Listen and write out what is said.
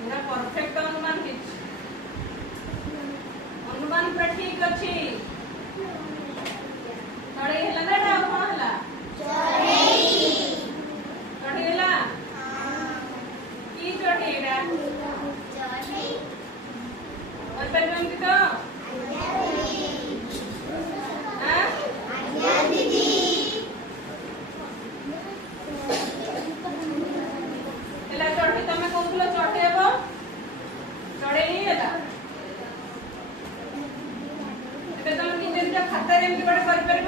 पूरा परफेक्ट अनुमान अनुमान पूरा ठीक अच्छी चढ़ई है ना डाउ कौन है चढ़ई है की चढ़ई तो तमें कहूल चढ़ेब चढ़े तुम निज निज खाता गोटे कर